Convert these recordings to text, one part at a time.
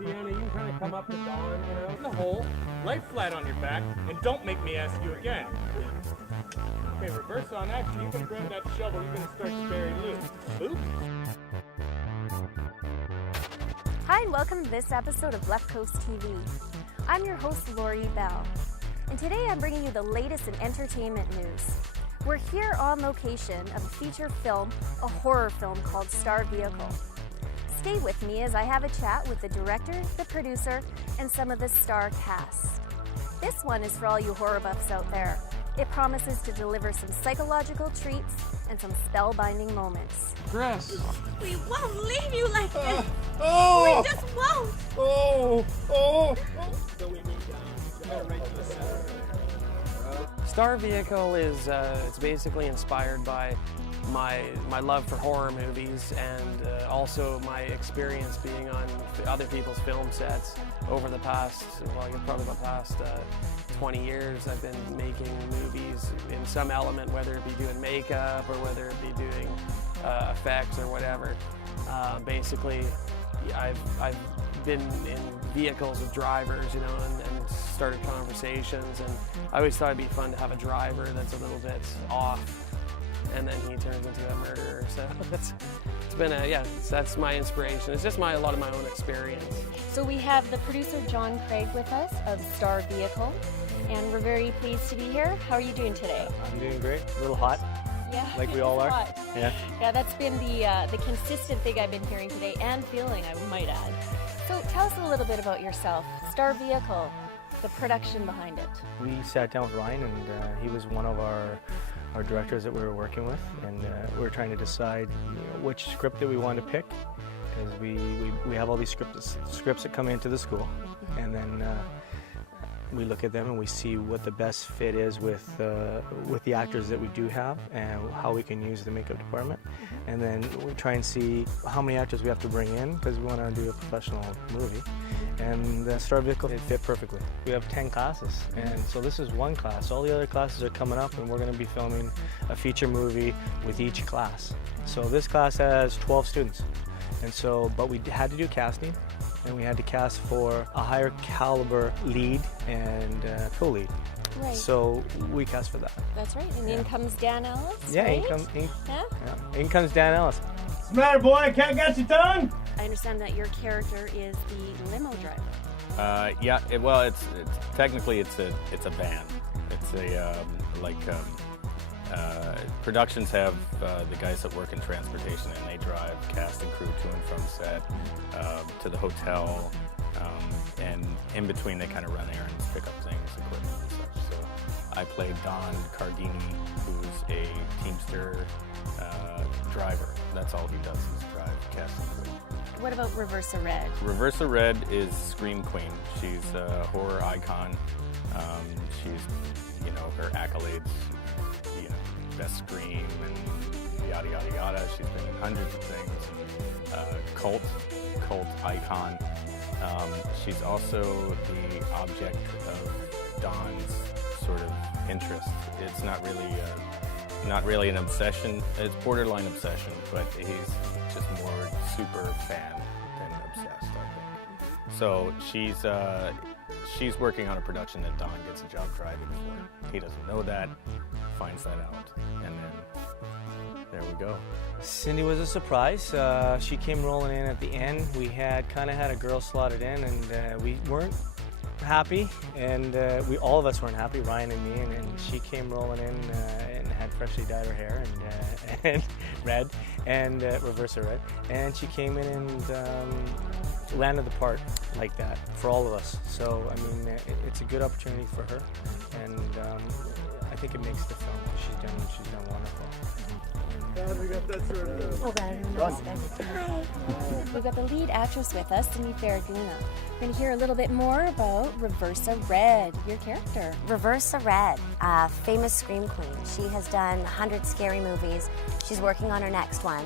Sienna, you can kind of come up to Dawn, you know, in the hole, lay flat on your back, and don't make me ask you again. Okay, reverse on action. You're gonna grab that shovel, you're gonna start to bury loose. Oops. Hi, and welcome to this episode of Left Coast TV. I'm your host, Laurie Belle, and today I'm bringing you the latest in entertainment news. We're here on location of a feature film, a horror film called Star Vehicle. Stay with me as I have a chat with the director, the producer, and some of the star cast. This one is for all you horror buffs out there. It promises to deliver some psychological treats and some spellbinding moments. Chris. We won't leave you like this. Oh! We just won't. Oh! So we move down, right to the center. Star Vehicle is it's basically inspired by my love for horror movies and also my experience being on other people's film sets over the past, probably the past 20 years. I've been making movies in some element, whether it be doing makeup or whether it be doing effects or whatever. Basically, I've been in vehicles with drivers, you know, and started conversations, and I always thought it'd be fun to have a driver that's a little bit off, and then he turns into a murderer. So it's been that's my inspiration. It's just a lot of my own experience. So we have the producer John Craig with us of Star Vehicle, and we're very pleased to be here. How are you doing today? I'm doing great. A little hot. Yeah, like we all are. Hot. Yeah. Yeah, that's been the consistent thing I've been hearing today and feeling, I might add. So tell us a little bit about yourself. Star Vehicle, the production behind it. We sat down with Ryan, and he was one of our directors that we were working with, and we were trying to decide which script that we wanted to pick, because we have all these scripts that come into the school, and then we look at them and we see what the best fit is with the actors that we do have and how we can use the makeup department. And then we try and see how many actors we have to bring in, because we want to do a professional movie. And the Star Vehicle, it fit perfectly. We have 10 classes, and so this is one class. All the other classes are coming up, and we're going to be filming a feature movie with each class. So this class has 12 students, and so, but we had to do casting, and we had to cast for a higher caliber lead and co-lead. Right. So we cast for that. That's right. And in comes Dan Ellis. Yeah, right? in comes Dan Ellis. What's the matter, boy? Can't get you done? I understand that your character is the limo driver. It's technically it's a van. It's a productions have the guys that work in transportation, and they drive cast and crew to and from set, to the hotel, and in between they kind of run errands, pick up things, equipment and such. So I played Don Cardini, who's a Teamster driver. That's all he does is drive cast and crew. What about REVERSA Red? REVERSA Red is Scream Queen. She's a horror icon. She's, her accolades, best Scream and yada yada yada. She's been in hundreds of things. Cult icon. She's also the object of Don's sort of interest. It's not really an obsession. It's borderline obsession, but he's just more super fan than obsessed, I think. So she's working on a production that Don gets a job driving for. He doesn't know that, finds that out, and then there we go. Sindy was a surprise. She came rolling in at the end. We had a girl slotted in, and we weren't happy, and all of us weren't happy, Ryan and me, and she came rolling in and had freshly dyed her hair and red, and REVERSA Red, and she came in and landed the part like that for all of us. So I mean, it's a good opportunity for her, and I think it makes the film. She's done wonderful. We got that sort of... We've got the lead actress with us, Sindy Faraguna. We're going to hear a little bit more about REVERSA Red, your character. REVERSA Red, a famous Scream Queen. She has done 100 scary movies. She's working on her next one.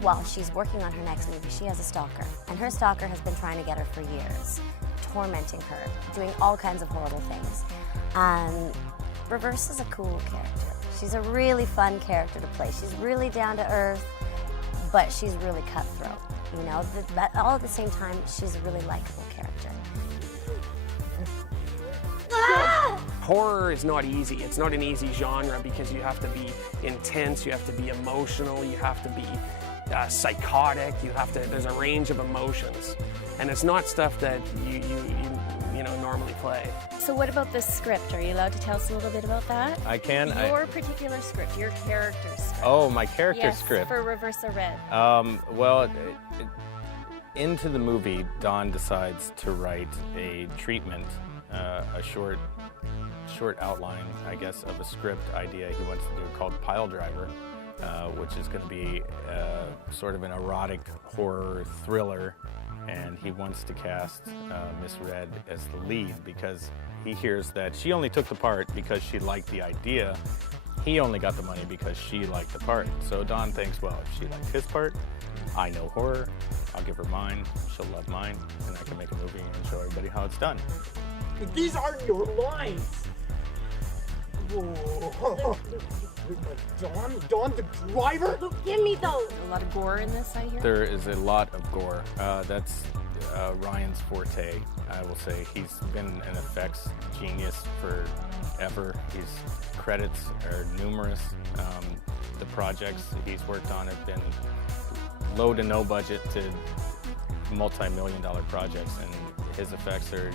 While she's working on her next movie, she has a stalker. And her stalker has been trying to get her for years, tormenting her, doing all kinds of horrible things. REVERSA's a cool character. She's a really fun character to play. She's really down to earth, but she's really cutthroat. you know, but all at the same time, she's a really likable character. Horror is not easy. It's not an easy genre because you have to be intense, you have to be emotional, you have to be psychotic, there's a range of emotions. And it's not stuff that you know, normally play. So what about the script? Are you allowed to tell us a little bit about that? I can. Your particular script, your character's script. Oh, my character script. For REVERSA Red. Well, into the movie, Don decides to write a treatment, a short outline, I guess, of a script idea he wants to do called Pile Driver, which is going to be sort of an erotic horror thriller, and he wants to cast Miss Red as the lead because he hears that she only took the part because she liked the idea. He only got the money because she liked the part. So Don thinks, well, if she liked his part, I know horror, I'll give her mine, she'll love mine, and I can make a movie and show everybody how it's done. These aren't your lines. Whoa. Don the driver? Look, give me those. A lot of gore in this, I hear. There is a lot of gore. That's Ryan's forte, I will say. He's been an effects genius forever. His credits are numerous. The projects he's worked on have been low to no budget to multi-million-dollar projects, and his effects are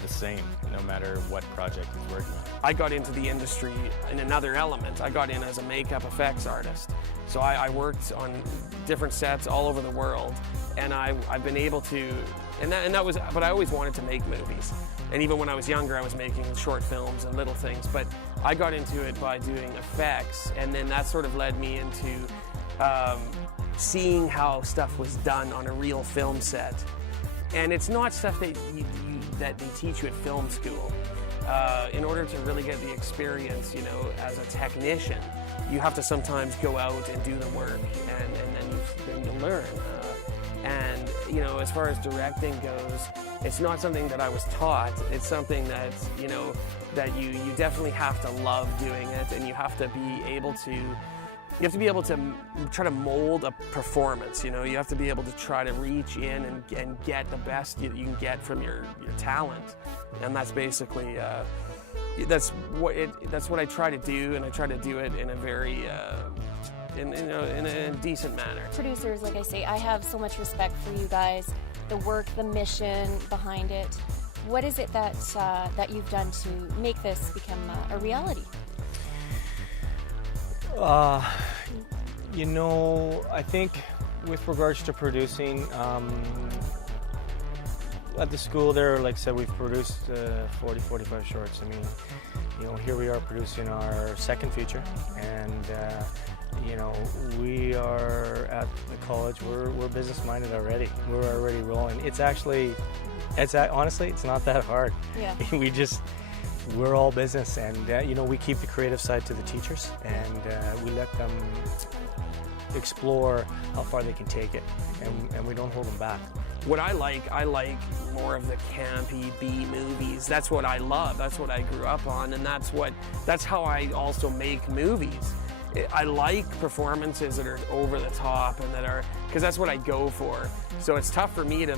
the same no matter what project he's working on. I got into the industry in another element. I got in as a makeup effects artist. So I worked on different sets all over the world, and I've been able to, but I always wanted to make movies. And even when I was younger, I was making short films and little things, but I got into it by doing effects, and then that sort of led me into seeing how stuff was done on a real film set. And it's not stuff that that they teach you at film school. In order to really get the experience, you know, as a technician, you have to sometimes go out and do the work, and then you learn. And you know, as far as directing goes, it's not something that I was taught. It's something that, you know, that you definitely have to love doing it, and you have to be able to try to mold a performance. You know, you have to be able to try to reach in and get the best you can get from your talent, and that's basically that's what I try to do, and I try to do it in a very in a decent manner. Producers, like I say, I have so much respect for you guys, the work, the mission behind it. What is it that you've done to make this become a reality? You know, I think with regards to producing, at the school there, like I said, we've produced 40, 45 shorts. I mean, you know, here we are producing our second feature, and you know, we are at the college, we're business-minded already. We're already rolling. Honestly, it's not that hard. Yeah. We're all business, and you know, we keep the creative side to the teachers, and we let them explore how far they can take it, and we don't hold them back. What I like more of the campy B movies. That's what I love. That's what I grew up on, and that's how I also make movies. I like performances that are over the top and that are, because that's what I go for. So it's tough for me to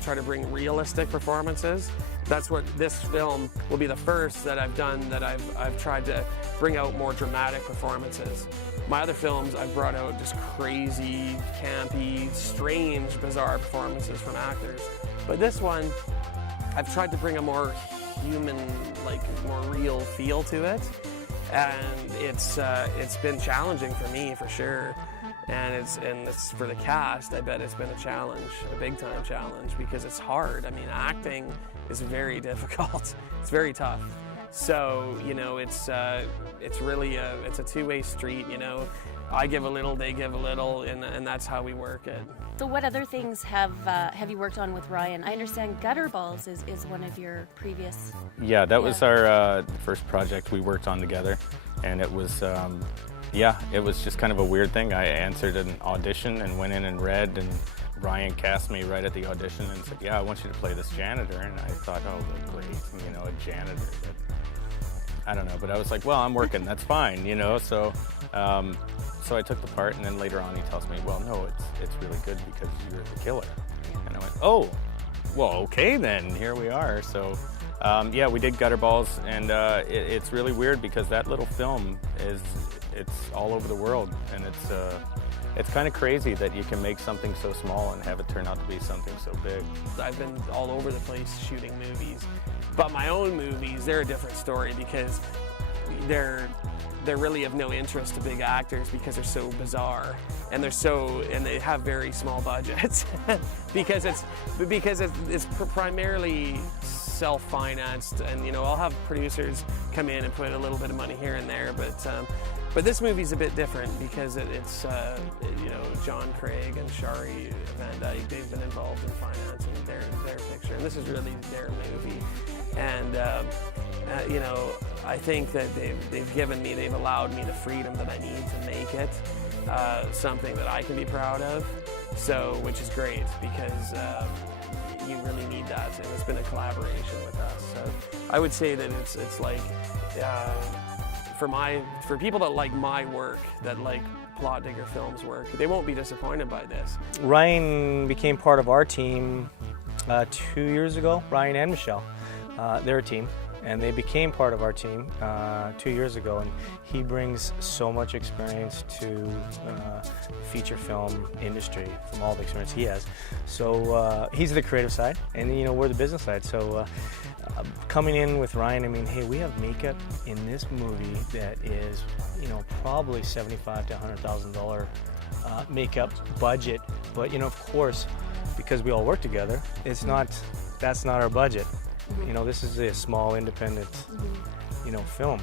try to bring realistic performances. That's what this film will be the first that I've done, that I've tried to bring out more dramatic performances. My other films, I've brought out just crazy, campy, strange, bizarre performances from actors. But this one, I've tried to bring a more human, like more real feel to it. And it's been challenging for me, for sure. And it's for the cast, I bet it's been a challenge, a big time challenge, because it's hard. I mean, acting is very difficult. It's very tough. So, you know, it's really it's a two-way street, you know. I give a little, they give a little, and that's how we work it. So what other things have you worked on with Ryan? I understand Gutter Balls is one of your previous... Yeah, that was our first project we worked on together, and it was, it was just kind of a weird thing. I answered an audition and went in and read, and Ryan cast me right at the audition and said, yeah, I want you to play this janitor, and I thought, oh, well, great, you know, a janitor. But I don't know, but I was like, well, I'm working, that's fine, you know, so... So I took the part, and then later on he tells me, well, no, it's really good because you're the killer. And I went, oh, well, okay then, here we are. So yeah, we did Gutterballs, and it's really weird because that little film it's all over the world, and it's kind of crazy that you can make something so small and have it turn out to be something so big. I've been all over the place shooting movies, but my own movies, they're a different story because they're really of no interest to big actors because they're so bizarre and they have very small budgets because it's primarily self-financed, and you know, I'll have producers come in and put a little bit of money here and there, but this movie's a bit different because it's you know, John Craig and Shari Van Dyke, they've been involved in financing their picture, and this is really their movie. And you know, I think that they've allowed me the freedom that I need to make it something that I can be proud of. So, which is great because you really need that, and it's been a collaboration with us. So, I would say that it's like for people that like my work, that like Plot Digger Films work, they won't be disappointed by this. Ryan became part of our team 2 years ago. Ryan and Michelle, they're a team, and they became part of our team 2 years ago, and he brings so much experience to the feature film industry from all the experience he has. So he's the creative side, and you know, we're the business side. So coming in with Ryan, I mean, hey, we have makeup in this movie that is, you know, probably $75,000 to $100,000 makeup budget, but you know, of course, because we all work together, that's not our budget. You know, this is a small independent, you know, film.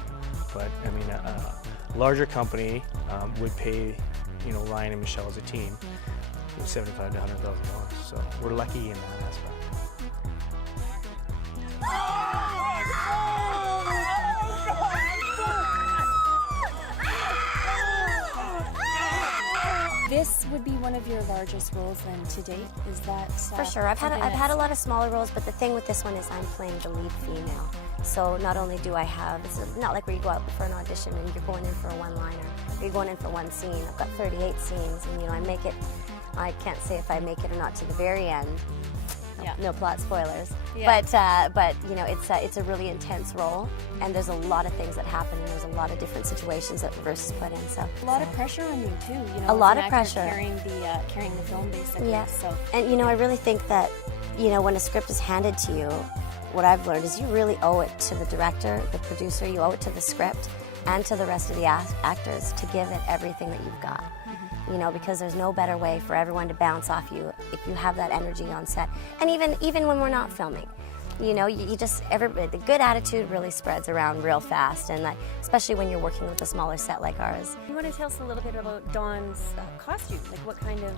But I mean, a larger company would pay, you know, Ryan and Michelle as a team $75,000 to $100,000. So we're lucky in that aspect. This would be one of your largest roles then to date, is that? For sure. I've had a lot of smaller roles, but the thing with this one is I'm playing the lead female. So not only do I have, it's not like where you go out for an audition and you're going in for a one-liner, or you're going in for one scene. I've got 38 scenes, and you know, I can't say if I make it or not to the very end. Yeah. No plot spoilers. Yeah. But you know, it's a really intense role, and there's a lot of things that happen, and there's a lot of different situations that REVERSA's put in. So a lot of pressure on you too. You know, a lot as of an actor pressure. carrying the film basically. Yeah. So. And you know, I really think that, you know, when a script is handed to you, what I've learned is you really owe it to the director, the producer, you owe it to the script, and to the rest of the actors to give it everything that you've got. You know, because there's no better way for everyone to bounce off you if you have that energy on set. And even when we're not filming, you know, the good attitude really spreads around real fast, and especially when you're working with a smaller set like ours. You want to tell us a little bit about Dawn's costume? Like what kind of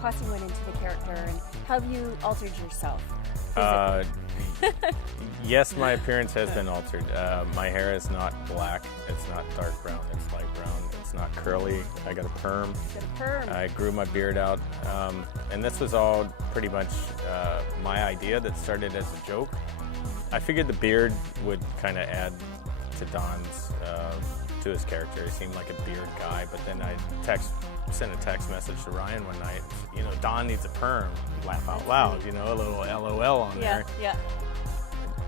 costume went into the character, and how have you altered yourself? Yes, my appearance has been altered. My hair is not black, it's not dark brown, it's light brown, it's not curly. I got a perm. I grew my beard out, and this was all pretty much my idea that started as a joke. I figured the beard would kind of add to Don's, to his character. He seemed like a beard guy, but then I sent a text message to Ryan one night, you know, Don needs a perm. Laugh out loud, you know, a little LOL on there. Yeah.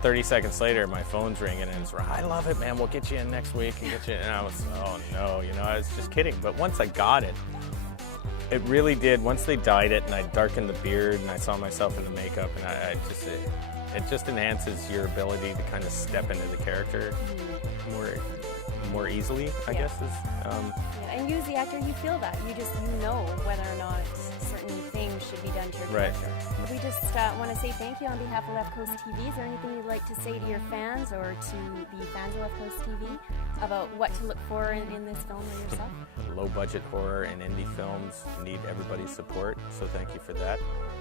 30 seconds later, my phone's ringing, and it's, I love it, man, we'll get you in next week and get you in. And I was, oh no, you know, I was just kidding. But once I got it, it really did. Once they dyed it and I darkened the beard and I saw myself in the makeup, and it just enhances your ability to kind of step into the character more easily, I guess is. And you as the actor, you feel that. You know whether or not certain things should be done to your character. We just want to say thank you on behalf of Left Coast TV. Is there anything you'd like to say to your fans or to the fans of Left Coast TV about what to look for in this film or yourself? Low-budget horror and indie films need everybody's support, so thank you for that.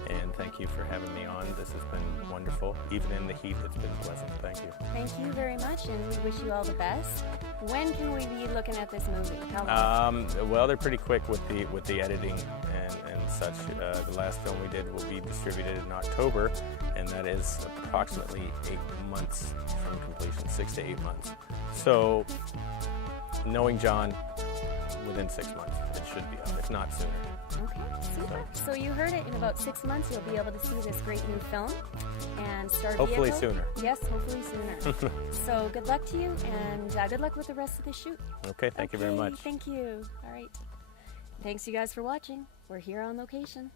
And thank you for having me on. This has been wonderful. Even in the heat, it's been pleasant. Thank you. Thank you very much, and we wish you all the best. When can we be looking at this movie? How long? Well, they're pretty quick with the editing and such. The last film we did will be distributed in October, and that is approximately 8 months from completion, 6 to 8 months. So, knowing John, within 6 months it should be out, if not sooner. Okay, super. So you heard it. In about 6 months, you'll be able to see this great new film and Star Hopefully Vehicle. sooner. Yes, hopefully sooner. So good luck to you, and good luck with the rest of the shoot. Okay, thank you very much. Thank you. All right. Thanks, you guys, for watching. We're here on location.